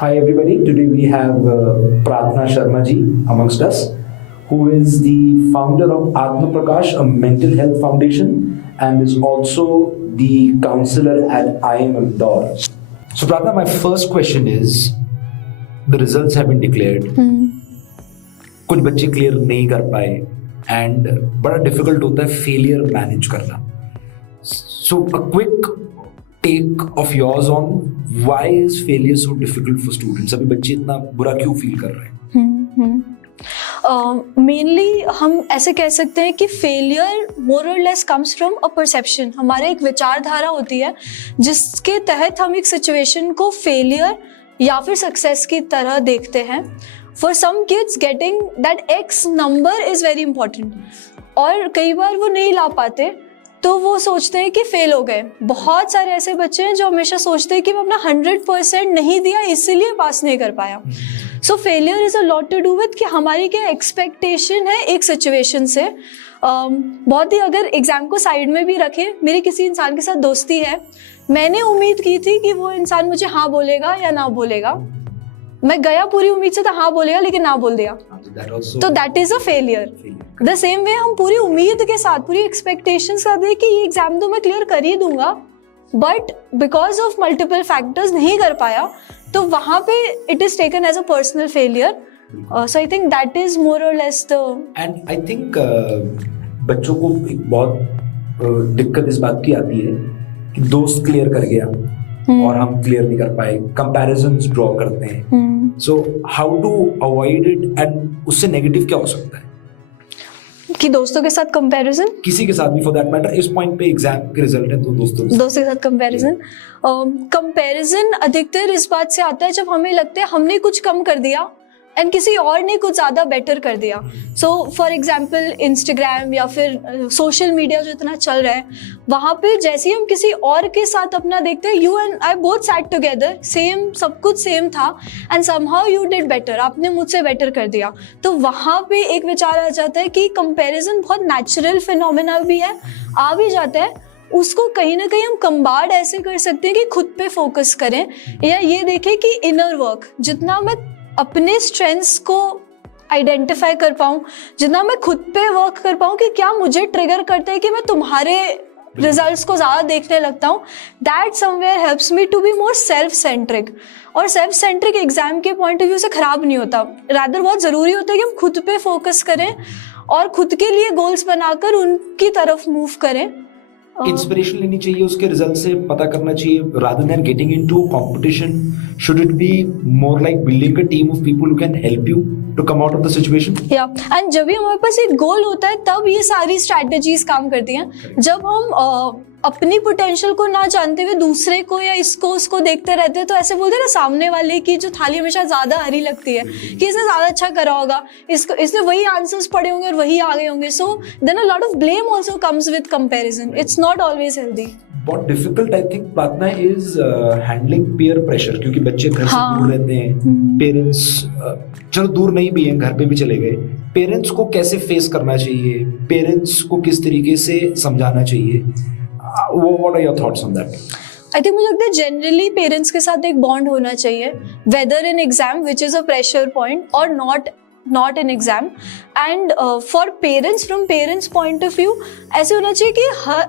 Hi everybody, today we have Pratna Sharma ji amongst us, who is the founder of Atma Prakash, a mental health foundation, and is also the counselor at IIM Indore. So Pratna, my first question is, the results have been declared. कुछ बच्चे clear नहीं कर पाए and बड़ा difficult होता है failure manage करना. So a quick take of yours on why is failure so difficult for students? अभी बच्चे इतना बुरा क्यों फील कर रहे हैं? मेनली हम ऐसे कह सकते हैं कि failure more or less comes from a perception. हमारे एक विचारधारा होती है जिसके तहत हम एक सिचुएशन को फेलियर या फिर सक्सेस की तरह देखते हैं. For some kids getting that X number is very important, और कई बार वो नहीं ला पाते तो वो सोचते हैं कि फेल हो गए. बहुत सारे ऐसे बच्चे हैं जो हमेशा सोचते हैं कि मैं अपना 100% नहीं दिया इसीलिए पास नहीं कर पाया. So failure is a lot to do with कि हमारी क्या एक्सपेक्टेशन है एक सिचुएशन से. बहुत ही अगर एग्जाम को साइड में भी रखें, मेरी किसी इंसान के साथ दोस्ती है, मैंने उम्मीद की थी कि वो इंसान मुझे हाँ बोलेगा या ना बोलेगा. मैं गया पूरी उम्मीद से था हाँ बोलेगा, लेकिन ना बोल दिया, तो that is a failure. The same way हम पूरी उम्मीद के साथ पूरी एक्सपेक्टेशंस कर दे कि ये एग्जाम तो मैं क्लियर कर ही दूंगा, but because of multiple factors नहीं कर पाया, तो वहां पे it is taken as a personal failure. So I think that is more or less the. And I think बच्चों को एक बहुत दिक्कत इस बात की आती है कि दोस्त क्लियर कर गया और हम क्लियर नहीं कर पाए, कंपैरिजंस ड्रॉ करते हैं. So how to avoid it, and उससे नेगेटिव क्या हो सकता है कि दोस्तों के साथ कंपैरिजन, किसी के साथ भी फॉर दैट मैटर. इस पॉइंट पे एग्जाम के रिजल्ट है तो दोस्तों के साथ कंपैरिजन. कंपैरिजन अधिकतर इस बात से आता है जब हमें लगता है हमने कुछ कम कर दिया एंड किसी और ने कुछ ज़्यादा बेटर कर दिया. सो फॉर एग्जाम्पल इंस्टाग्राम या फिर सोशल मीडिया जो इतना चल रहा है, वहाँ पे जैसे ही हम किसी और के साथ अपना देखते हैं, you and I both set together, same सब कुछ सेम था and somehow you did better, आपने मुझसे बेटर कर दिया. तो वहाँ पे एक विचार आ जाता है कि कंपैरिजन बहुत नेचुरल फिनोमेना भी है, आ भी जाता है. उसको कहीं ना कहीं हम कम्बार्ड ऐसे कर सकते हैं कि खुद पे फोकस करें, या ये देखें कि इनर वर्क जितना मैं अपने स्ट्रेंथ्स को आइडेंटिफाई कर पाऊँ, जितना मैं खुद पे वर्क कर पाऊँ कि क्या मुझे ट्रिगर करते हैं कि मैं तुम्हारे रिजल्ट्स को ज़्यादा देखने लगता हूँ. That somewhere helps me to be more self centric. और सेल्फ सेंट्रिक एग्जाम के पॉइंट ऑफ व्यू से ख़राब नहीं होता, रादर बहुत ज़रूरी होता है कि हम खुद पे फोकस करें और खुद के लिए गोल्स बनाकर उनकी तरफ मूव करें. इंस्पिरेशन लेनी चाहिए उसके रिजल्ट से, पता करना चाहिए rather than getting into competition. Should it be more like building a team of people who can help you to come out of the situation? And जब भी हमारे पास एक गोल होता है तब ये सारी स्ट्रैटेजीज काम करती हैं. जब हम अपनी पोटेंशियल को ना जानते हुए दूसरे को या इसको उसको देखते रहते हैं, तो ऐसे बोलते हैं ना, सामने वाले की जो थाली हमेशा ज्यादा हरी लगती है कि इसने ज्यादा अच्छा करा होगा, इसने वही आंसर्स पढ़े होंगे और वही आगे होंगे. So then a lot of blame also comes with comparison. It's not always healthy. बहुत difficult I think Prarthana is handling peer pressure, क्योंकि बच्चे घर से दूर रहते हैं. पेरेंट्स चलो दूर नहीं भी हैं, घर पे भी चले गए, पेरेंट्स को कैसे फेस करना चाहिए, पेरेंट्स को किस तरीके से समझाना चाहिए? What are your thoughts on that? I think मुझे लगता है जनरली पेरेंट्स के साथ एक बॉन्ड होना चाहिए, whether in exam which is a pressure point और not in exam. And for parents, from parents point of view ऐसे होना चाहिए कि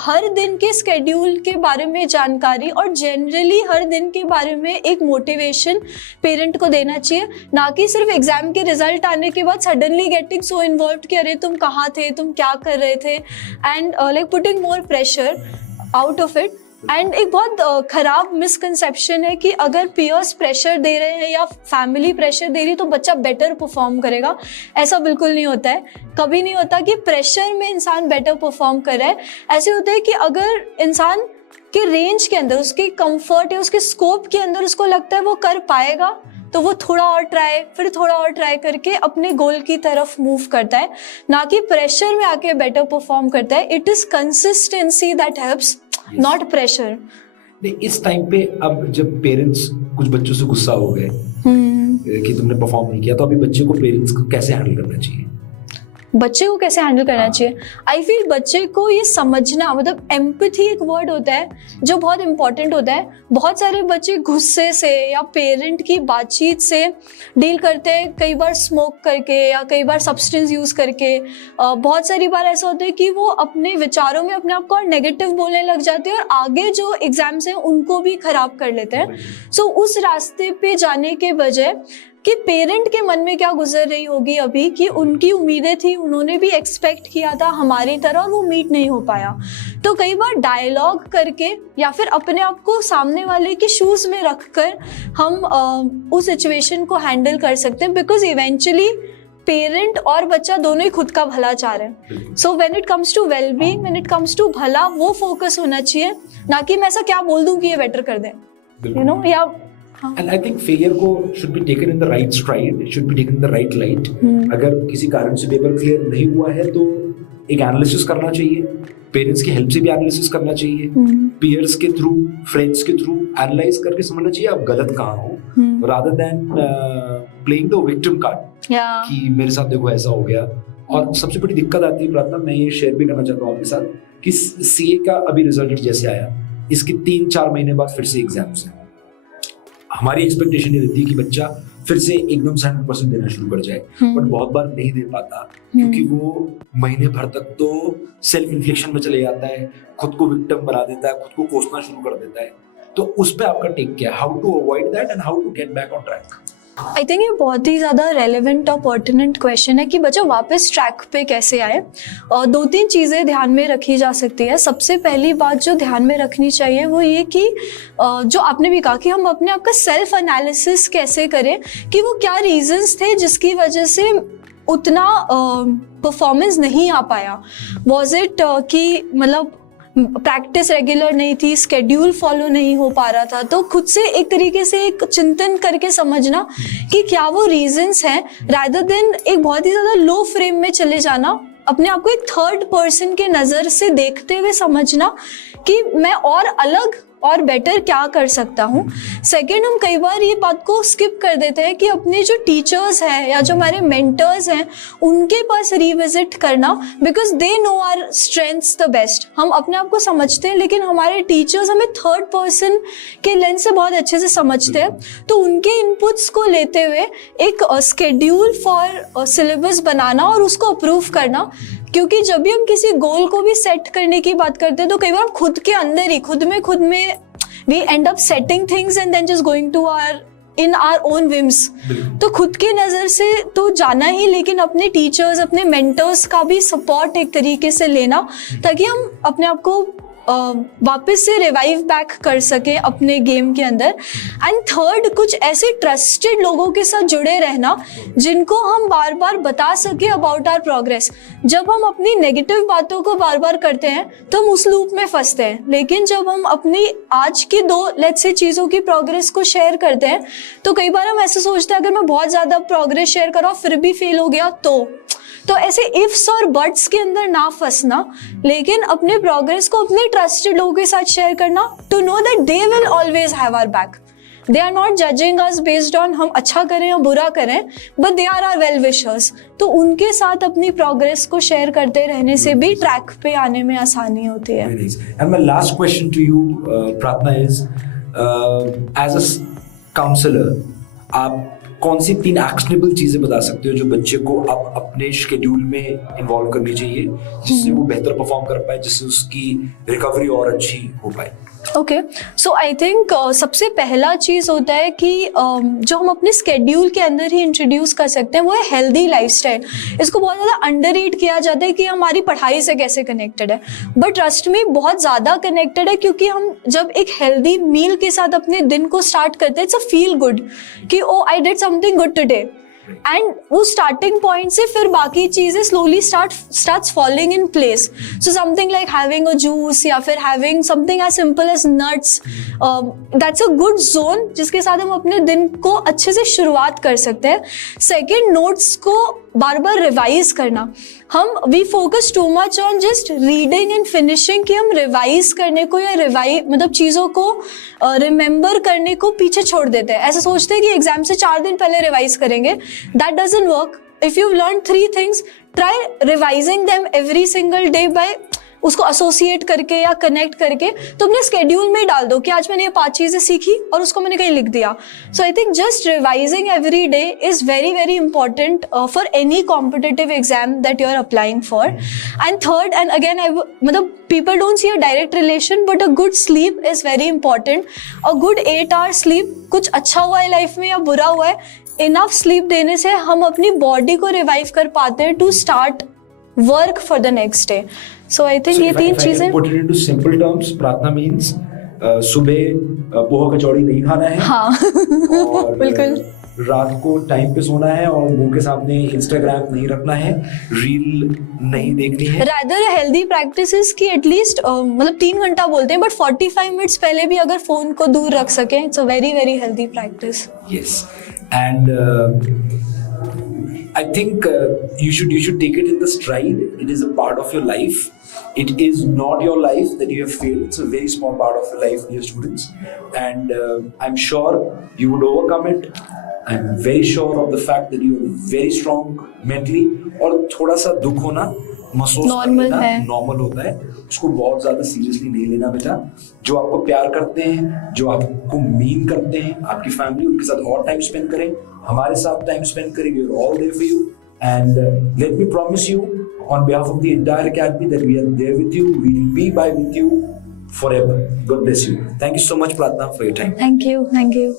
हर दिन के स्केड्यूल के बारे में जानकारी और जनरली हर दिन के बारे में एक मोटिवेशन पेरेंट को देना चाहिए, ना कि सिर्फ एग्जाम के रिजल्ट आने के बाद सडनली गेटिंग सो इन्वॉल्व कि अरे तुम कहाँ थे, तुम क्या कर रहे थे, and like putting more pressure out of it. And एक बहुत खराब मिसकंसेप्शन है कि अगर पीयर्स प्रेशर दे रहे हैं या फैमिली प्रेशर दे रही है तो बच्चा बेटर परफॉर्म करेगा. ऐसा बिल्कुल नहीं होता है, कभी नहीं होता कि प्रेशर में इंसान बेटर परफॉर्म कर रहा है. ऐसे होता है कि अगर इंसान के रेंज के अंदर, उसके कंफर्ट या उसके स्कोप के अंदर उसको लगता है वो कर पाएगा, तो वो थोड़ा और ट्राई करके अपने गोल की तरफ मूव करता है, ना कि प्रेशर में आके बेटर परफॉर्म करता है. It is consistency that helps, not pressure. इस टाइम पे अब जब पेरेंट्स कुछ बच्चों से गुस्सा हो गए कि तुमने परफॉर्म नहीं किया, तो अभी बच्चे को पेरेंट्स को कैसे हैंडल करना चाहिए? बच्चे को कैसे हैंडल करना चाहिए। आई फील बच्चे को ये समझना, मतलब एम्पैथी एक वर्ड होता है जो बहुत इंपॉर्टेंट होता है। बहुत सारे बच्चे गुस्से से या पेरेंट की बातचीत से डील करते हैं, कई बार स्मोक करके या कई बार सब्सटेंस यूज़ करके। बहुत सारी बार ऐसा होता है कि वो अपने विचारों में अपने आप को और नेगेटिव बोलने लग जाते हैं और आगे जो एग्जाम्स हैं उनको भी खराब कर लेते हैं। सो उस रास्ते पे जाने के बजाय कि पेरेंट के मन में क्या गुजर रही होगी अभी, कि उनकी उम्मीदें थी, उन्होंने भी एक्सपेक्ट किया था हमारी तरह और वो मीट नहीं हो पाया। तो कई बार डायलॉग करके या फिर अपने आप को सामने वाले के शूज़ में रखकर हम उस सिचुएशन को हैंडल कर सकते हैं, बिकॉज इवेंचुअली पेरेंट और बच्चा दोनों ही खुद का भला चाह रहे हैं। So when it comes to wellbeing, when it comes to भला, वो फोकस होना चाहिए, ना कि मैं ऐसा क्या बोल दूं कि ये बेटर कर दें, यू नो। या And I think failure को should be taken in the right stride. It should be taken in the right light. अगर किसी कारण से पेपर क्लियर नहीं हुआ है तो एक एनालिसिस करना चाहिए, पेरेंट्स की हेल्प से भी एनालिसिस करना चाहिए, पीयर्स के थ्रू, फ्रेंड्स के थ्रू एनालाइज करके समझना चाहिए आप गलत कहाँ हो, rather than playing the victim card कि मेरे साथ देखो ऐसा हो गया। और सबसे बड़ी दिक्कत आती है प्रार्थना, मैं ये शेयर भी करना चाहता हूँ आपके साथ, कि सीए का अभी रिजल्ट जैसे आया, इसके 3-4 महीने बाद फिर से एग्जाम्स हैं। हमारी एक्सपेक्टेशन ये रहती है कि बच्चा फिर से एकदम से 100% देना शुरू कर जाए, बट बहुत बार नहीं दे पाता क्योंकि वो महीने भर तक तो सेल्फ इन्फ्लिक्शन में चले जाता है, खुद को विक्टिम बना देता है, खुद को कोसना शुरू कर देता है। तो उस पे आपका टेक क्या है, how to avoid that and how to get back on track? I think ये बहुत ही ज़्यादा रेलेवेंट और पर्टिनेंट क्वेश्चन है कि बच्चा वापस ट्रैक पे कैसे आए। 2-3 चीज़ें ध्यान में रखी जा सकती है। सबसे पहली बात जो ध्यान में रखनी चाहिए वो ये कि जो आपने भी कहा कि हम अपने आप का सेल्फ एनालिसिस कैसे करें, कि वो क्या रीजंस थे जिसकी वजह से उतना परफॉर्मेंस नहीं आ पाया। वॉज इट कि मतलब प्रैक्टिस रेगुलर नहीं थी, स्केड्यूल फॉलो नहीं हो पा रहा था। तो खुद से एक तरीके से एक चिंतन करके समझना कि क्या वो रीजंस हैं, रादर देन एक बहुत ही ज़्यादा लो फ्रेम में चले जाना, अपने आप को एक थर्ड पर्सन के नज़र से देखते हुए समझना कि मैं और अलग और बेटर क्या कर सकता हूँ। सेकेंड, हम कई बार ये बात को स्किप कर देते हैं कि अपने जो टीचर्स हैं या जो हमारे मेंटर्स हैं उनके पास रिविजिट करना, because they know our strengths the best. हम अपने आप को समझते हैं लेकिन हमारे टीचर्स हमें थर्ड पर्सन के लेंस से बहुत अच्छे से समझते हैं। तो उनके इनपुट्स को लेते हुए एक स्केड्यूल फॉर सिलेबस बनाना और उसको अप्रूव करना, क्योंकि जब भी हम किसी गोल को भी सेट करने की बात करते हैं तो कई बार खुद के अंदर ही खुद में we end up setting things and then just going to in our own whims. तो खुद के नज़र से तो जाना ही, लेकिन अपने टीचर्स, अपने मेंटर्स का भी सपोर्ट एक तरीके से लेना, ताकि हम अपने आप को वापस से रिवाइव बैक कर सके अपने गेम के अंदर। एंड थर्ड, कुछ ऐसे ट्रस्टेड लोगों के साथ जुड़े रहना जिनको हम बार बार बता सके अबाउट आवर प्रोग्रेस। जब हम अपनी नेगेटिव बातों को बार बार करते हैं तो हम उस लूप में फंसते हैं, लेकिन जब हम अपनी आज की 2 लेट्स से चीज़ों की प्रोग्रेस को शेयर करते हैं तो कई बार हम ऐसे सोचते हैं अगर मैं बहुत ज़्यादा प्रोग्रेस शेयर करा फिर भी फेल हो गया तो ऐसे इफ्स और बट्स के अंदर ना फंसना, लेकिन अपने प्रोग्रेस को अपने ट्रस्टेड लोगों के साथ शेयर करना, to know that they will always have our back. They are not judging us based on हम अच्छा करें या बुरा करें, but they are our well wishers. तो उनके साथ अपनी प्रोग्रेस को शेयर करते रहने से भी ट्रैक पे आने में आसानी होती है। And my last question to you, Pratna, is as a counselor, आप कौन सी 3 एक्शनेबल चीजें बता सकते हो जो बच्चे को आप अपने शेड्यूल में इन्वॉल्व करनी चाहिए जिससे वो बेहतर परफॉर्म कर पाए, जिससे उसकी रिकवरी और अच्छी हो पाए? ओके, सो आई थिंक सबसे पहला चीज़ होता है कि जो हम अपने स्केड्यूल के अंदर ही इंट्रोड्यूस कर सकते हैं वो है हेल्दी लाइफस्टाइल। इसको बहुत ज़्यादा अंडररेट किया जाता है कि हमारी पढ़ाई से कैसे कनेक्टेड है, बट ट्रस्ट में बहुत ज़्यादा कनेक्टेड है, क्योंकि हम जब एक हेल्दी मील के साथ अपने दिन को स्टार्ट करते हैं, इट्स अ फील गुड कि oh I did something good today, and वो स्टार्टिंग पॉइंट से फिर बाकी चीजें slowly starts falling in place. So something like having a juice या फिर having something as simple as nuts, that's a good zone जिसके साथ हम अपने दिन को अच्छे से शुरुआत कर सकते हैं। सेकेंड, नोट्स को बार बार रिवाइज करना। हम we focus too much on just reading and finishing कि हम रिवाइज करने को या मतलब चीज़ों को रिमेंबर करने को पीछे छोड़ देते हैं। ऐसा सोचते हैं कि एग्जाम से 4 दिन पहले रिवाइज करेंगे, that doesn't work. if you've learned 3 things, try revising them every single day by उसको एसोसिएट करके या कनेक्ट करके तो अपने स्केड्यूल में डाल दो कि आज मैंने ये 5 चीजें सीखी और उसको मैंने कहीं लिख दिया. So I think just revising every day is very very important for any competitive exam that you are applying for. And third, and again I मतलब people don't see a direct relation, but a good sleep is very important. A good 8-hour sleep, कुछ अच्छा हुआ है life में या बुरा हुआ है, enough sleep देने से हम अपनी बॉडी को रिवाइव कर पाते हैं to start work for the next day. So I think ये 3 चीजें. Put it into simple terms, प्रार्थना means सुबह पोहा कचौड़ी नहीं खाना है. हाँ और बिल्कुल. रात को टाइम पे सोना है और मुंह के सामने इंस्टाग्राम नहीं रखना है, रील नहीं देखनी है. रादर हेल्दी प्रैक्टिसेस की एटलीस्ट मतलब 3 घंटा बोलते हैं बट 45 मिनट्स पहले भी अगर फोन को दूर रख सकें, it's a very very healthy practice. Yes, and I think you should take it in the stride. It is a part of your life. It is not your life that you have failed. It's a very small part of your life, dear students. And I'm sure you would overcome it. I'm very sure of the fact that you are very strong mentally. और थोड़ा सा दुख होना महसूस Normal है. Normal होता है. उसको बहुत ज्यादा सीरियसली नहीं लेना बेटा. जो आपको प्यार करते हैं, जो आपको मीन करते हैं, आपकी फैमिली, उनके साथ और टाइम स्पेंड करें, हमारे साथ टाइम स्पेंड करें. We are all there for you. And let me promise you on behalf of the entire academy that we are there with you. We will be by with you forever. God bless you. Thank you so much, Pratna, for your time. Thank you.